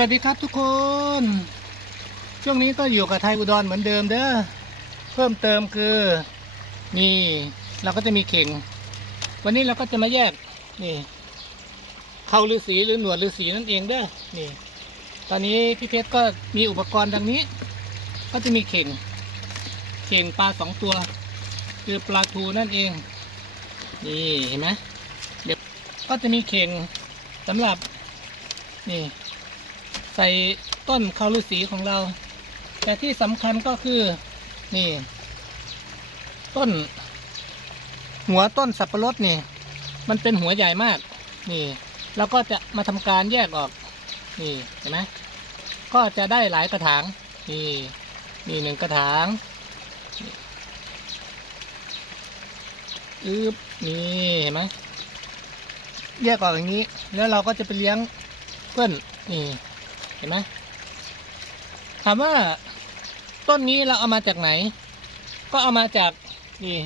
สวัสดีครับทุกคน ช่วงนี้ก็อยู่กับไทยอุดรเหมือนเดิมเด้อเพิ่มเติมคือนี่เราก็จะมีเข่ง วันนี้เราก็จะมาแยกนี่เขาฤาษีหรือหนวดฤาษีนั่นเองเด้อนี่ ตอนนี้พี่เพชรก็มีอุปกรณ์ดังนี้ ก็จะมีเข่ง เข่งปลาสองตัว คือปลาทูนั่นเอง นี่เห็นไหมเดี๋ยวก็จะมีเข่งสำหรับนี่ ใส่ต้นข้าวฤาษีของเรา แต่ที่สำคัญก็คือนี่ ต้น หัวต้นสับปะรดนี่ มันเป็นหัวใหญ่มาก นี่เราก็จะมาทำการแยกออก นี่เห็นไหมก็จะได้หลายกระถาง นี่ นี่หนึ่งกระถางอึบนี่เห็นไหมแยกออกอย่างนี้ แล้วเราก็จะไปเลี้ยงเพื่อนนี่ เห็นไหมถามว่าต้นนี้เราเอามาจากไหน ก็เอามาจากนี่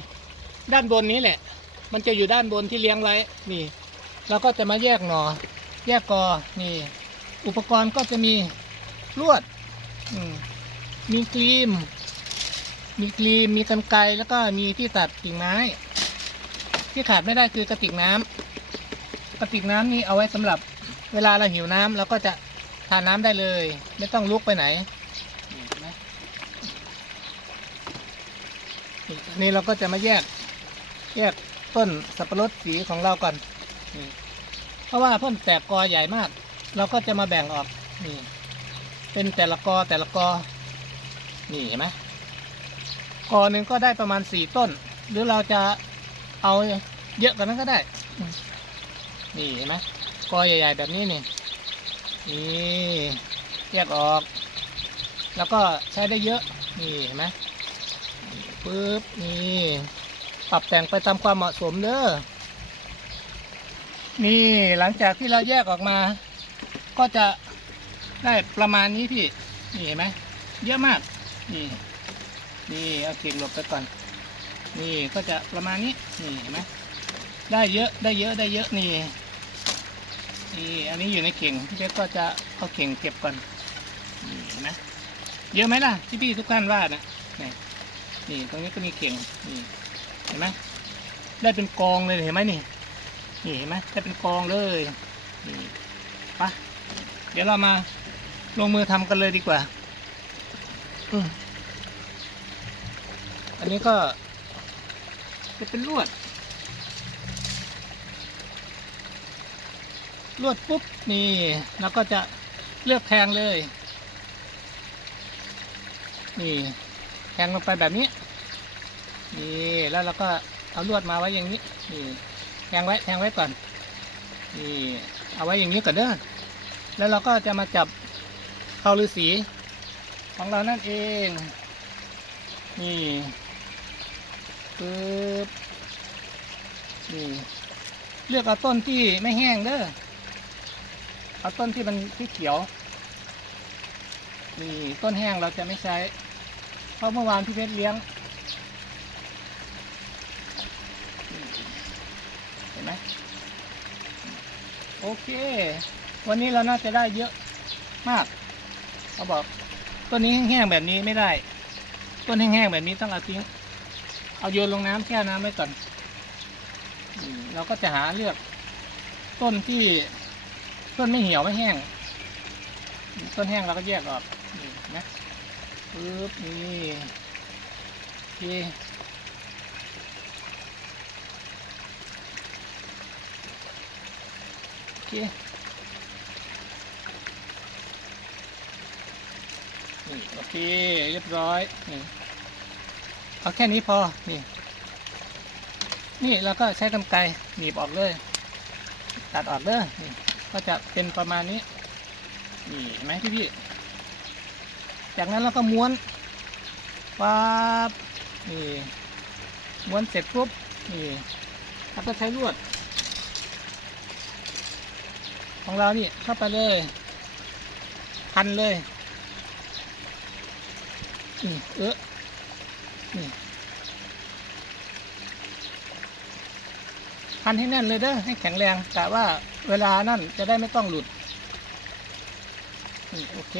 ด้านบนนี้แหละ มันจะอยู่ด้านบนที่เลี้ยงไว้นี่เราก็จะมาแยกหนอ แยกกอนี่ อุปกรณ์ก็จะมีลวดมมีครีม มีครีม มีกันไกรแล้วก็มีที่ตัดกิ่งไม้ ที่ขาดไม่ได้คือกระติกน้ำกระติกน้ำนี่เอาไว้สำหรับเวลาเราหิวน้ำเราก็จะ ทานน้ำได้เลย ไม่ต้องลุกไปไหนนี่เราก็จะมาแยก แยกต้นสับปะรดสีของเราก่อนนี่เพราะว่าเพิ่นแตกกอใหญ่มาก เราก็จะมาแบ่งออกนี่เป็นแต่ละกอแต่ละกอ นี่เห็นไหมกอหนึ่งก็ได้ประมาณสี่ต้น หรือเราจะเอาเยอะกว่านั้นก็ได้ นี่เห็นไหมกอใหญ่ ๆ แบบนี้นี่ นี่แยกออก แล้วก็ใช้ได้เยอะ นี่เห็นไหมปึ๊บ นี่ ปรับแต่งไปตามความเหมาะสมเด้อ นี่หลังจากที่เราแยกออกมา ก็จะได้ประมาณนี้พี่ นี่เห็นไหม เยอะมาก นี่ นี่เอาเข่งหลบไปก่อน นี่ก็จะประมาณนี้ นี่เห็นไหม ได้เยอะ ได้เยอะ ได้เยอะ นี่ นี่อันนี้อยู่ในเข่งพี่เพชรก็จะเอาเข่งเก็บก่อนนี่เห็นไหมเยอะไหมล่ะที่พี่ทุกท่านว่านะนี่นี่ตรงนี้ก็มีเข่งนี่เห็นไหมได้เป็นกองเลยเห็นไหมนี่นี่เห็นไหมได้เป็นกองเลยนี่ปะเดี๋ยวเรามาลงมือทำกันเลยดีกว่าอืมอันนี้ก็จะเป็นลวด ลวดปุ๊บนี่เราก็จะเลือกแทงเลย นี่แทงลงไปแบบนี้ นี่แล้วเราก็เอาลวดมาไว้อย่างนี้ นี่แทงไว้แทงไว้ก่อน นี่เอาไว้อย่างนี้ก่อนเด้อแล้วเราก็จะมาจับเข้าฤาษีของเรานั่นเอง นี่ปึ๊บนี่เลือกเอาต้นที่ไม่แห้งเด้อ เอาต้นที่มันที่เขียว นี่ต้นแห้งเราจะไม่ใช้ เพราะเมื่อวานพี่เพชรเลี้ยง เห็นไหมโอเค วันนี้เราน่าจะได้เยอะมากเขาบอกต้นนี้แห้งๆแบบนี้ไม่ได้ ต้นแห้งๆแบบนี้ต้องเอาทิ้ง เอาโยนลงน้ำแช่น้ำไว้ก่อนเราก็จะหาเลือก ต้นที่ ต้นไม่เหี่ยวไม่แห้ง ต้นแห้งเราก็แยกออกนี่นะปึ๊บนี่โอเคนี่โอเค เรียบร้อย นี่ เอาแค่นี้พอ นี่ นี่เราก็ใช้กรรไกหนีบออกเลย ตัดออกเด้อนี่ ก็จะเป็นประมาณนี้ นี่เห็นไหมพี่พี่ จากนั้นเราก็ม้วนปั๊บนี่ม้วนเสร็จปุ๊บนี่แล้วก็ใช้ลวด ของเรานี่เข้าไปเลย พันเลยนี่เออนี่ พันให้แน่นเลยเด้อให้แข็งแรงแต่ว่าเวลานั่นจะได้ไม่ต้องหลุดนี่โอเค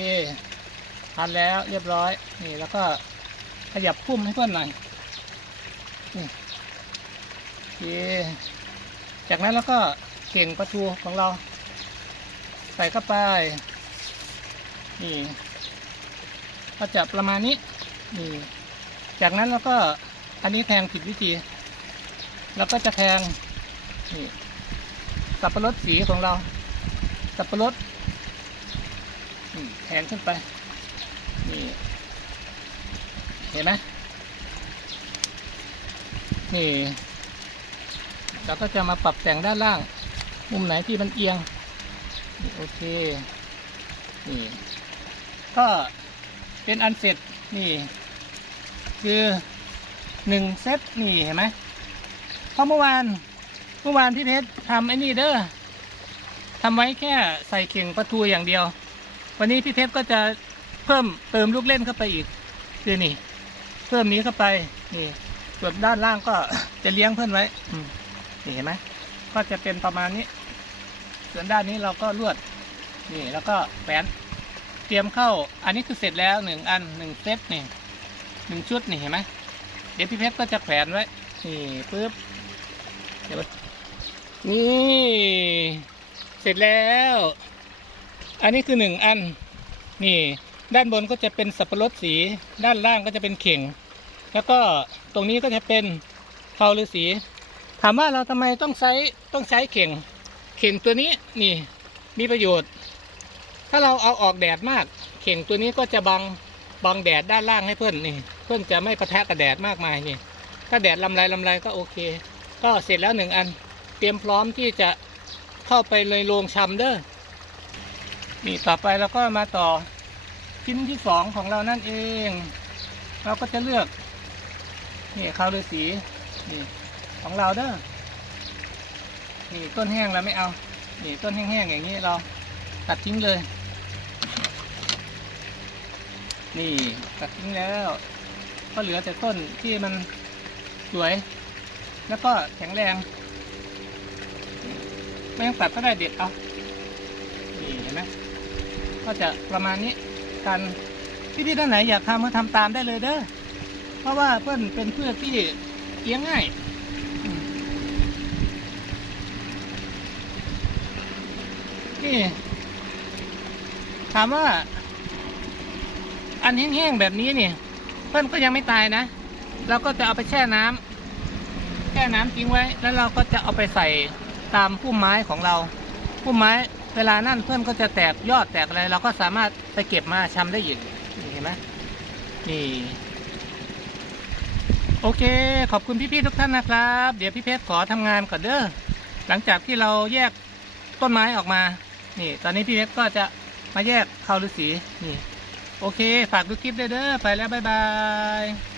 พันแล้วเรียบร้อย นี่แล้วก็ขยับพุ่มให้เพื่อนหน่อยนี่โอเคจากนั้นแล้วก็เข่งประตูของเรา ใส่เข้าไป นี่ก็จะประมาณนี้นี่จากนั้นแล้วก็อันนี้แทงผิดวิธี แล้วก็จะแทง นี่สับปะรดสีของเรา สับปะรดแทงขึ้นไป นี่ เห็นไหมนี่ เราก็จะมาปรับแต่งด้านล่าง มุมไหนที่มันเอียงนี่โอเค นี่ ก็เป็นอันเสร็จ นี่ คือหนึ่งเซต นี่ เห็นไหมเพราะเมื่อวาน เมื่อวานพี่เพชรทำไอ้นี่เด้อทำไว้แค่ใส่เข่งประตูอย่างเดียว วันนี้พี่เพชรก็จะเพิ่มเติมลูกเล่นเข้าไปอีกคือนี่ เพิ่มนี้เข้าไปนี่ส่วนด้านล่างก็จะเลี้ยงเพื่อนไว้นี่เห็นไหมก็จะเป็นประมาณนี้ ส่วนด้านนี้เราก็ลวด นี่แล้วก็แฝนเตรียมเข้า อันนี้คือเสร็จแล้วหนึ่งอันหนึ่งเซตนี่หนึ่งชุดนี่เห็นไหมเดี๋ยวพี่เพชรก็จะแขวนไว้นี่ปึ๊บเดี๋ยว นี่ เสร็จแล้ว อันนี้คือหนึ่งอัน นี่ ด้านบนก็จะเป็นสับปะรดสี ด้านล่างก็จะเป็นเข่ง แล้วก็ตรงนี้ก็จะเป็นเทาฤาษี ถามว่าเราทำไมต้องใช้ต้องใช้เข่ง เข่งตัวนี้นี่ มีประโยชน์ ถ้าเราเอาออกแดดมาก เข่งตัวนี้ก็จะบังบังแดดด้านล่างให้เพื่อนนี่ เพื่อนจะไม่ประทะกับแดดมากมายนี่ ถ้าแดดลำไรลำไรก็โอเค ก็เสร็จแล้วหนึ่งอัน ตรียมพร้อมที่จะเข้าไปเลยโรงชำเด้อนี่ต่อไปเราก็มาต่อชิ้นที่สองของเรานั่นเอง เราก็จะเลือกนี่ข้าวฤาษีนี่ของเราเด้อนี่ต้นแห้งเราไม่เอา นี่ต้นแห้งๆอย่างนี้เราตัดทิ้งเลย นี่ตัดทิ้งแล้วก็เหลือแต่ต้นที่มันสวย แล้วก็แข็งแรง ไม่ต้องตัดก็ได้เด็ดเอานี่เห็นไหมก็จะประมาณนี้การพี่พี่ท่านไหนอยากทำก็ทำตามได้เลยเด้อเพราะว่าเพื่อนเป็นพืชที่เลี้ยงง่ายนี่ถามว่า อันแห้งๆแบบนี้เนี่ย เพื่อนก็ยังไม่ตายนะเราก็จะเอาไปแช่น้ำแช่น้ำทิ้งไว้ แล้วเราก็จะเอาไปใส่ ตามพุ่มไม้ของเราพุ่มไม้เวลานั่นเพื่อนก็จะแตกยอดแตกอะไรเราก็สามารถไปเก็บมาชำได้อีกนี่เห็นไหมนี่โอเค ขอบคุณพี่ๆทุกท่านนะครับ เดี๋ยวพี่เพชรขอทำงานก่อนเด้อหลังจากที่เราแยกต้นไม้ออกมา นี่ ตอนนี้พี่เพชรก็จะมาแยกเขาฤาษีนี่ โอเค ฝากดูคลิปด้เด้อไปแล้วบ๊ายบาย